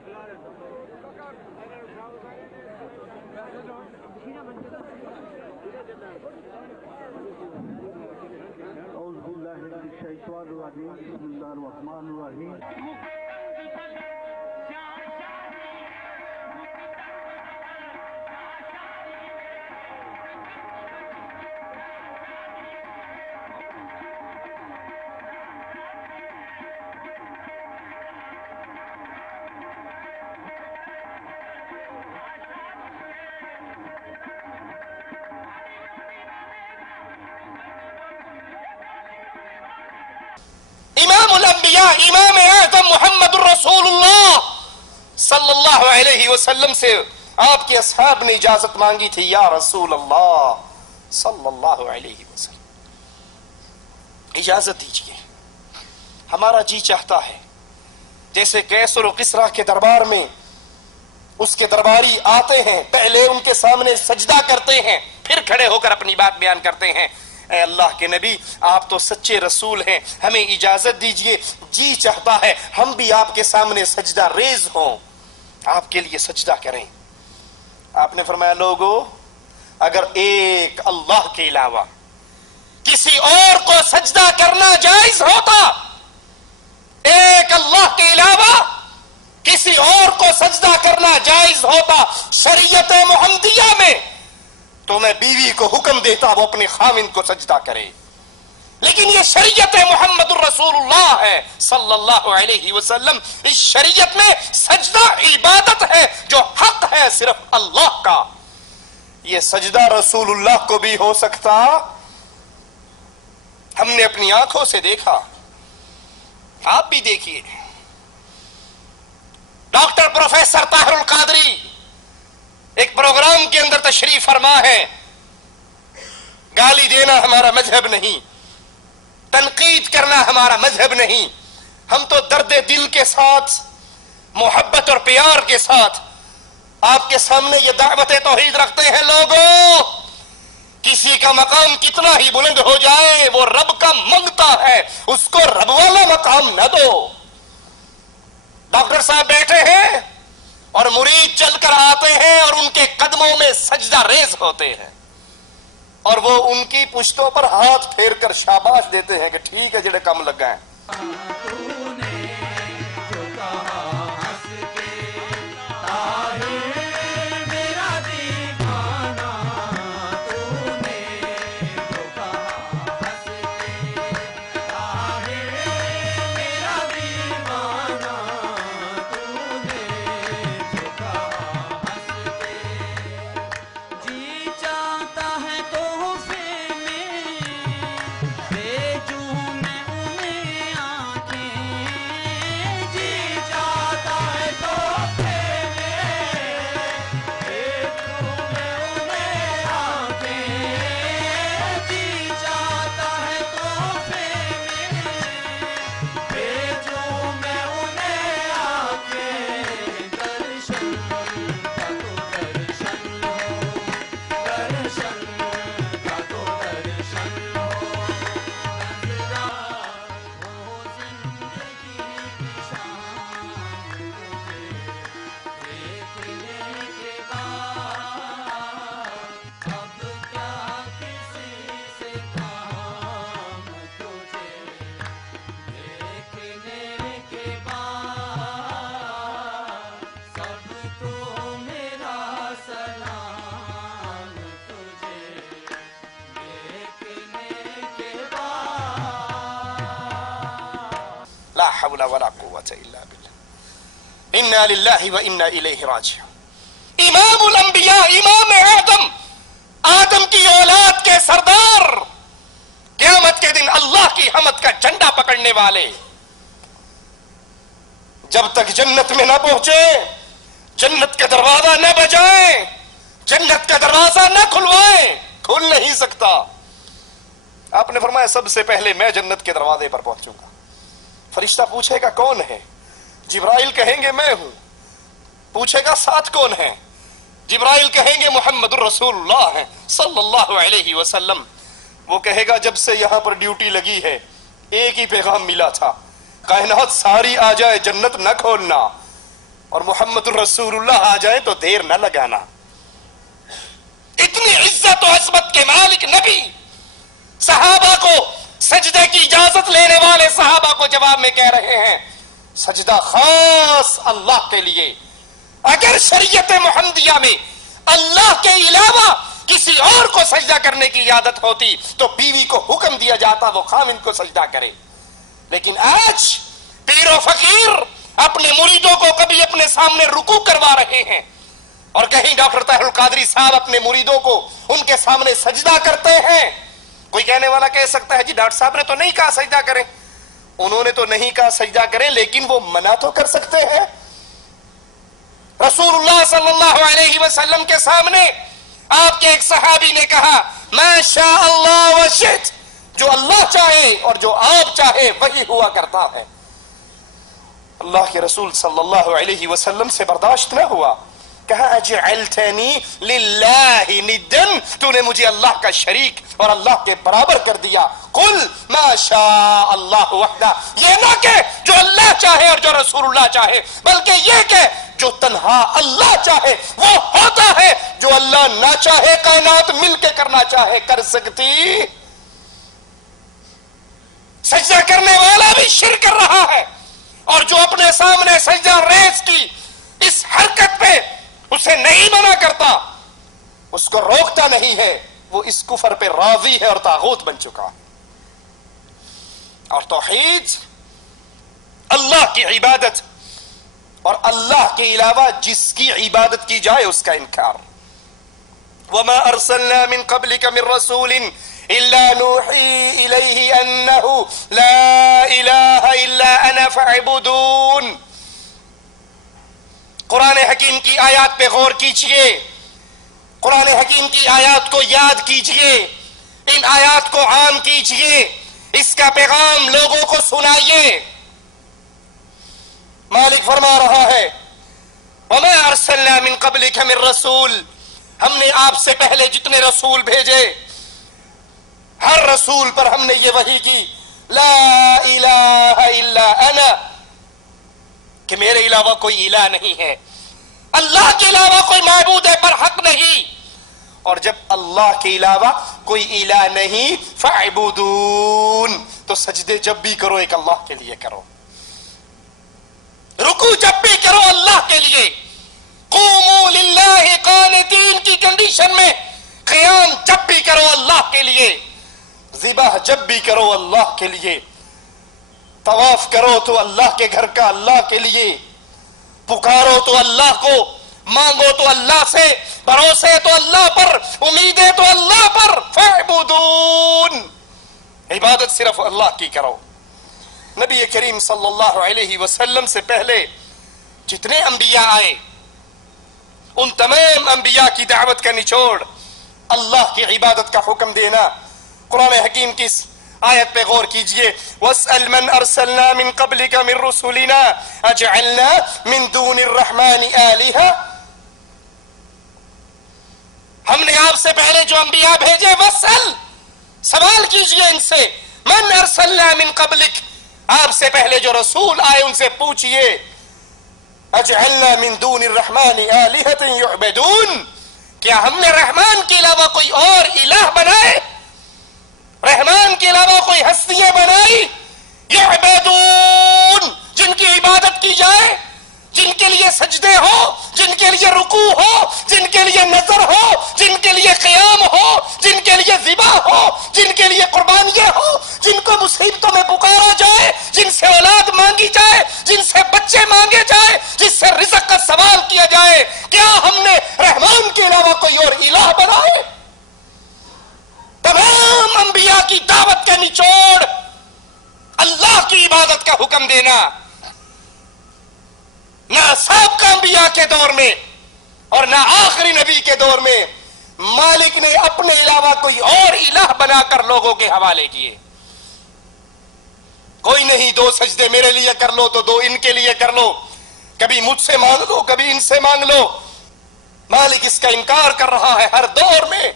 اعوذ باللہ من الشیطان الرجیم بسم اللہ الرحمن الرحیم امام الانبیاء امام اعظم محمد الرسول اللہ صلی اللہ علیہ وسلم سے آپ کے اصحاب نے اجازت مانگی تھی، یا رسول اللہ صلی اللہ علیہ وسلم اجازت دیجئے، ہمارا جی چاہتا ہے جیسے کیسر و کسریٰ کے دربار میں اس کے درباری آتے ہیں، پہلے ان کے سامنے سجدہ کرتے ہیں، پھر کھڑے ہو کر اپنی بات بیان کرتے ہیں، اے اللہ کے نبی آپ تو سچے رسول ہیں، ہمیں اجازت دیجئے، جی چاہتا ہے ہم بھی آپ کے سامنے سجدہ ریز ہوں، آپ کے لیے سجدہ کریں۔ آپ نے فرمایا لوگو اگر ایک اللہ کے علاوہ کسی اور کو سجدہ کرنا جائز ہوتا، ایک اللہ کے علاوہ کسی اور کو سجدہ کرنا جائز ہوتا شریعت محمدیہ میں، تو میں بیوی کو حکم دیتا وہ اپنے خاوند کو سجدہ کرے، لیکن یہ شریعت محمد الرسول اللہ ہے صلی اللہ علیہ وسلم، اس شریعت میں سجدہ عبادت ہے جو حق ہے صرف اللہ کا، یہ سجدہ رسول اللہ کو بھی ہو سکتا، ہم نے اپنی آنکھوں سے دیکھا، آپ بھی دیکھیے، ڈاکٹر پروفیسر طاہر القادری ایک پروگرام کے اندر تشریف فرما ہے، گالی دینا ہمارا مذہب نہیں، تنقید کرنا ہمارا مذہب نہیں، ہم تو درد دل کے ساتھ محبت اور پیار کے ساتھ آپ کے سامنے یہ دعوت توحید رکھتے ہیں، لوگوں کسی کا مقام کتنا ہی بلند ہو جائے وہ رب کا منگتا ہے، اس کو رب والا مقام نہ دو۔ ڈاکٹر صاحب بیٹھے ہیں اور مرید چل کر آتے ہیں اور ان کے قدموں میں سجدہ ریز ہوتے ہیں اور وہ ان کی پشتوں پر ہاتھ پھیر کر شاباش دیتے ہیں کہ ٹھیک ہے جڑے کم لگا ہے۔ لا حول ولا قوة الا باللہ، انا للہ و انا الیہ راجعون۔ امام الانبیاء امام آدم، آدم کی اولاد کے سردار، قیامت کے دن اللہ کی حمد کا جھنڈا پکڑنے والے، جب تک جنت میں نہ پہنچے، جنت کا دروازہ نہ بجائیں، جنت کا دروازہ نہ کھلوائیں، کھل نہیں سکتا۔ آپ نے فرمایا سب سے پہلے میں جنت کے دروازے پر پہنچوں گا۔ فرشتہ پوچھے گا کون ہے؟ جبرائیل کہیں گے میں ہوں۔ پوچھے گا ساتھ کون ہے؟ جبرائیل کہیں گے محمد الرسول اللہ ہیں صلی اللہ علیہ وسلم۔ وہ کہے گا جب سے یہاں پر ڈیوٹی لگی ہے ایک ہی پیغام ملا تھا، کائنات ساری آ جائے جنت نہ کھولنا۔ اور محمد الرسول اللہ آ جائیں تو دیر نہ لگانا. اتنی عزت و عظمت کے مالک نبی صحابہ کو سجدے کی اجازت لینے والے صحابہ کو جواب میں کہہ رہے ہیں سجدہ خاص اللہ کے لیے. اگر شریعت محمدیہ میں اللہ کے علاوہ کسی اور کو سجدہ کرنے کی عادت ہوتی تو بیوی کو حکم دیا جاتا وہ خاوند کو سجدہ کرے. لیکن آج پیر و فقیر اپنے مریدوں کو کبھی اپنے سامنے رکوع کروا رہے ہیں اور کہیں ڈاکٹر طاہر القادری صاحب اپنے مریدوں کو ان کے سامنے سجدہ کرتے ہیں. کوئی کہنے والا کہہ سکتا ہے جی ڈاکٹر صاحب نے تو نہیں کہا سجدہ کریں. انہوں نے تو نہیں کہا سجدہ کریں لیکن وہ منع تو کر سکتے ہیں. رسول اللہ صلی اللہ علیہ وسلم کے سامنے آپ کے ایک صحابی نے کہا ما شاء اللہ و شئت، جو اللہ چاہے اور جو آپ چاہے وہی ہوا کرتا ہے. اللہ کے رسول صلی اللہ علیہ وسلم سے برداشت نہ ہوا. کہا اجعلتنی للہ ندن، تو نے مجھے اللہ کا شریک اور اللہ کے برابر کر دیا. قل ما شاء اللہ وحدہ، یہ نہ کہ جو اللہ چاہے اور جو رسول اللہ چاہے، بلکہ یہ کہ جو تنہا اللہ چاہے وہ ہوتا ہے، جو اللہ نہ چاہے کائنات مل کے کرنا چاہے کر سکتی. سجدہ کرنے والا بھی شرک کر رہا ہے اور جو اپنے سامنے سجدہ ریز کی اس حرکت پہ اسے نہیں منع کرتا، اس کو روکتا نہیں ہے، وہ اس کفر پہ راضی ہے اور طاغوت بن چکا ہے. اور توحید اللہ کی عبادت اور اللہ کے علاوہ جس کی عبادت کی جائے اس کا انکار. وما ارسلنا من قبلك من رسول الا نوحي اليه انه لا اله الا انا فاعبدون. قرآن حکیم کی آیات پہ غور کیجئے، قرآن حکیم کی آیات کو یاد کیجئے، ان آیات کو عام کیجئے، اس کا پیغام لوگوں کو سنائیے. مالک فرما رہا ہے وما ارسلنا من قبلك من رسول، ہم نے آپ سے پہلے جتنے رسول بھیجے ہر رسول پر ہم نے یہ وحی کی لا الہ الا انا، کہ میرے علاوہ کوئی الہ نہیں ہے، اللہ کے علاوہ کوئی معبود پر حق نہیں. اور جب اللہ کے علاوہ کوئی الہ نہیں فاعبدون، تو سجدے جب بھی کرو ایک اللہ کے لیے کرو، رکوع جب بھی کرو اللہ کے لیے. قوموا للہ قانتین کی کنڈیشن میں قیام جب بھی کرو اللہ کے لیے، ذبح جب بھی کرو اللہ کے لیے، طواف کرو تو اللہ کے گھر کا اللہ کے لیے، پکارو تو اللہ کو، مانگو تو اللہ سے، بھروسے تو اللہ پر، امیدیں تو اللہ پر. فاعبدون، عبادت صرف اللہ کی کرو. نبی کریم صلی اللہ علیہ وسلم سے پہلے جتنے انبیاء آئے ان تمام انبیاء کی دعوت کا نچوڑ اللہ کی عبادت کا حکم دینا. قرآن حکیم کی آیت پہ غور کیجئے وَاسْأَلْ مَنْ أَرْسَلْنَا مِنْ قَبْلِكَ مِنْ رُسُلِنَا أَجْعَلْنَا مِنْ دُونِ الرَّحْمَنِ آلِهَةً. ہم نے آپ سے پہلے جو انبیاء بھیجے وَاسْأَلْ، سوال کیجئے ان سے، مَنْ أَرْسَلْنَا مِنْ قَبْلِكَ، آپ سے پہلے جو رسول آئے ان سے پوچھئے أَجْعَلْنَا مِنْ دُونِ الرَّحْمَنِ آلِهَةً يُعْبَدُونَ، کیا ہم نے رحمان کے علاوہ کوئی اور الہ بنائے، رحمان کے علاوہ کوئی ہستیاں بنائی؟ یعبدون، جن کی عبادت کی جائے، جن کے لیے سجدے ہو، جن کے لیے رکوع ہو، جن کے لیے نظر ہو، جن کے لیے قیام ہو، جن کے لیے ذبح ہو، جن کے لیے قربانیاں ہو، جن کو مصیبتوں میں پکارا جائے، جن سے اولاد مانگی جائے، جن سے بچے مانگے جائے، جس سے رزق کا سوال کیا جائے. کیا ہم نے رحمان کے علاوہ کوئی اور الہ بنائے؟ تمام انبیاء کی دعوت کا نچوڑ اللہ کی عبادت کا حکم دینا. نہ سابقہ انبیاء کے دور میں اور نہ آخری نبی کے دور میں مالک نے اپنے علاوہ کوئی اور الہ بنا کر لوگوں کے حوالے کیے. کوئی نہیں، دو سجدے میرے لیے کر لو تو دو ان کے لیے کر لو، کبھی مجھ سے مانگ لو کبھی ان سے مانگ لو. مالک اس کا انکار کر رہا ہے. ہر دور میں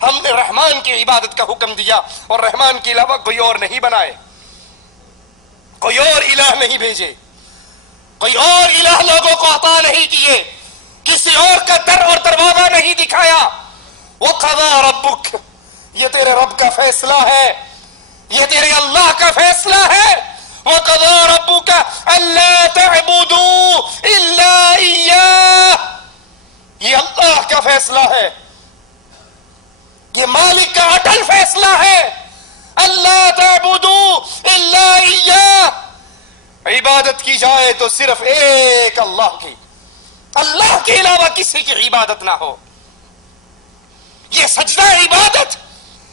ہم نے رحمان کی عبادت کا حکم دیا اور رحمان کے علاوہ کوئی اور نہیں بنائے، کوئی اور الہ نہیں بھیجے. کوئی اور الہ لوگوں کو عطا نہیں کیے، کسی اور کا در اور دروازہ نہیں دکھایا۔ وَقَضَى رَبُّكَ، یہ تیرے رب کا فیصلہ ہے، یہ تیرے اللہ کا فیصلہ ہے۔ وَقَضَى رَبُّكَ أَلَّا تَعْبُدُوا إِلَّا إِيَّاهُ، یہ اللہ کا فیصلہ ہے، یہ مالک کا اٹل فیصلہ ہے۔ اللہ تعبدوا الا ایاہ، عبادت کی جائے تو صرف ایک اللہ کی، اللہ کے علاوہ کسی کی عبادت نہ ہو۔ یہ سجدہ عبادت،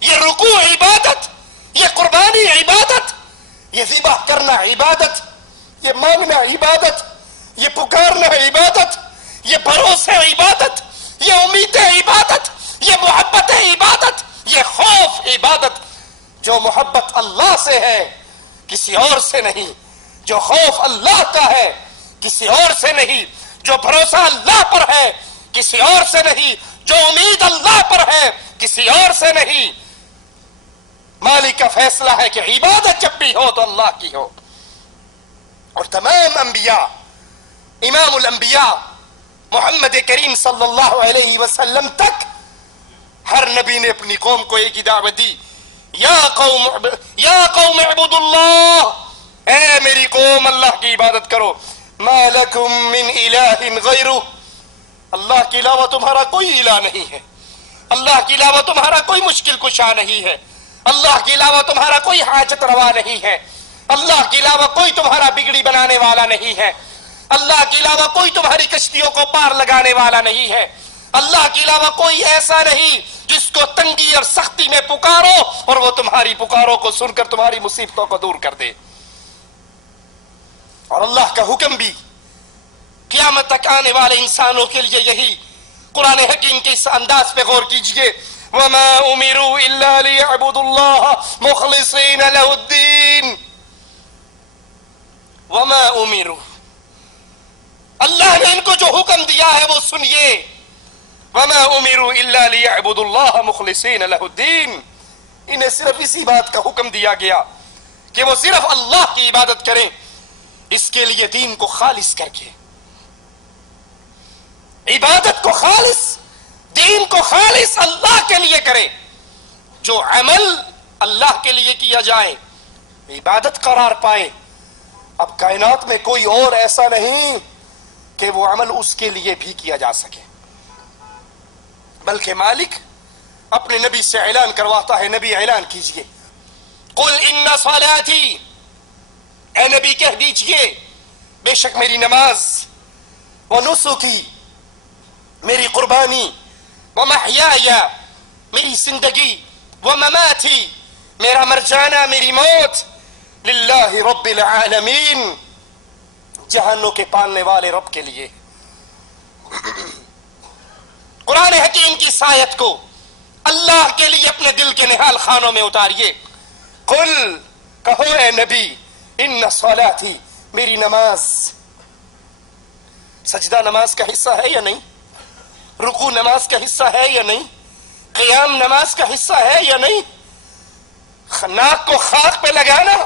یہ رکوع عبادت، یہ قربانی عبادت، یہ ذبح کرنا عبادت، یہ مانگنا عبادت، یہ پکارنا عبادت، یہ بھروسے عبادت، یہ امیدیں عبادت، یہ محبت عبادت، یہ خوف عبادت۔ جو محبت اللہ سے ہے کسی اور سے نہیں، جو خوف اللہ کا ہے کسی اور سے نہیں، جو بھروسہ اللہ پر ہے کسی اور سے نہیں، جو امید اللہ پر ہے کسی اور سے نہیں۔ مالک کا فیصلہ ہے کہ عبادت جب بھی ہو تو اللہ کی ہو۔ اور تمام انبیاء، امام الانبیاء محمد کریم صلی اللہ علیہ وسلم تک ہر نبی نے اپنی قوم کو ایک ہی دعوت دی، یا قوم اعبدوا اللہ، اے میری قوم اللہ کی عبادت کرو، ما لکم من الہ غیرہ، اللہ کے علاوہ تمہارا کوئی الہ نہیں ہے، اللہ کے علاوہ تمہارا کوئی مشکل کشا نہیں ہے، اللہ کے علاوہ تمہارا کوئی حاجت روا نہیں ہے، اللہ کے علاوہ کوئی تمہارا بگڑی بنانے والا نہیں ہے، اللہ کے علاوہ کوئی تمہاری کشتیوں کو پار لگانے والا نہیں ہے، اللہ کے علاوہ کوئی ایسا نہیں جس کو تنگی اور سختی میں پکارو اور وہ تمہاری پکاروں کو سن کر تمہاری مصیبتوں کو دور کر دے۔ اور اللہ کا حکم بھی قیامت تک آنے والے انسانوں کے لیے یہی۔ قرآن حکیم کے اس انداز پہ غور کیجئے، وَمَا أُمِرُوا إِلَّا لِيَعْبُدُوا اللَّهَ مُخْلِصِينَ لَهُ الدِّينَ۔ وَمَا أُمِرُوا، اللہ نے ان کو جو حکم دیا ہے وہ سنیے، وَمَا أُمِرُوا إِلَّا لِيَعْبُدُوا اللَّهَ مُخْلِصِينَ لَهُ الدِّينَ، انہیں صرف اسی بات کا حکم دیا گیا کہ وہ صرف اللہ کی عبادت کریں، اس کے لیے دین کو خالص کر کے، عبادت کو خالص، دین کو خالص اللہ کے لیے کریں۔ جو عمل اللہ کے لیے کیا جائے عبادت قرار پائے۔ اب کائنات میں کوئی اور ایسا نہیں کہ وہ عمل اس کے لیے بھی کیا جا سکے، بلکہ مالک اپنے نبی سے اعلان کرواتا ہے، نبی اعلان کیجئے، قل ان صلاتي، اے نبی کہہ دیجئے بے شک میری نماز، ونسکی میری قربانی، ومحیای میری زندگی، ومماتی میرا مر جانا میری موت، للہ رب العالمین، جہانوں کے پالنے والے رب کے لیے۔ قرآن حکیم کی اس آیت کو اللہ کے لیے اپنے دل کے نہال خانوں میں اتاریے۔ قل، کہو اے نبی، ان صلاتی، میری نماز، سجدہ نماز کا حصہ ہے یا نہیں؟ رکوع نماز کا حصہ ہے یا نہیں؟ قیام نماز کا حصہ ہے یا نہیں؟ ناک کو خاک پہ لگانا،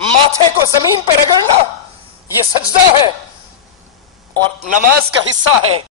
ماتھے کو زمین پہ رگڑنا، یہ سجدہ ہے اور نماز کا حصہ ہے۔